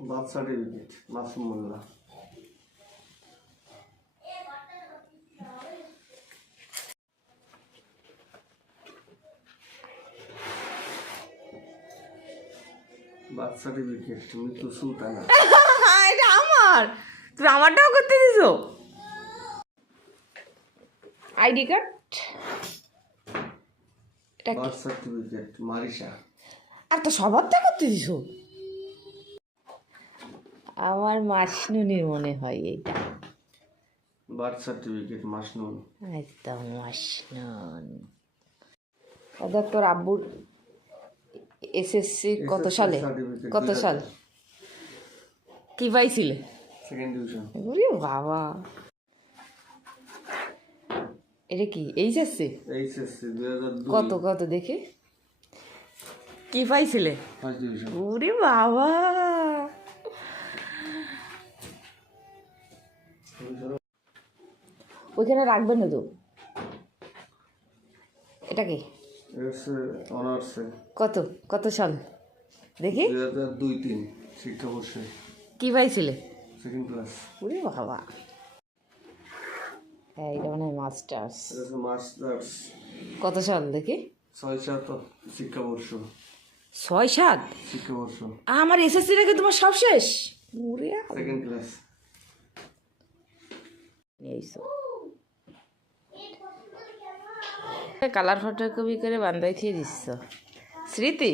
Birth certificate Masum Molla. Birth certificate মৃত্যু সুলতানা। এটা আমার, তুমি আমারটাও করতে দিছো। ID card, birth certificate Marisha. আর তো সবারটা করতে দিছো। আমার মাসনুনির মনে হয় এইটা। Birth certificate Masnun. একদম মাসনুন। দাদা তোর আব্বুর এসএসসি কত সালে, কত সাল কি পাইছিলে? Second division. ওরে বাবা, এটা কি এইচএসসি? এইচএসসি 2002। কত কত দেখি কি পাইছিলে? First division. ওরে বাবা, ওইখানে রাখবেন না তো। এটা কি অনার্সে কত কত সাল দেখি? 2002-03 শিক্ষাবর্ষে। কি পাইছিলে? Second class. ওরে বাবা, হ্যাঁ এটা মানে মাস্টার্স। মাস্টার্স কত সাল দেখি? 6-7 শিক্ষাবর্ষ। 6-7 শিক্ষাবর্ষ। আমার এসএসসি রেখে তোমার সব শেষ? ওরে সেকেন্ড ক্লাস। কালার ফটোকপি করে বান্ধাই দিয়ে দিচ্ছ স্মৃতি।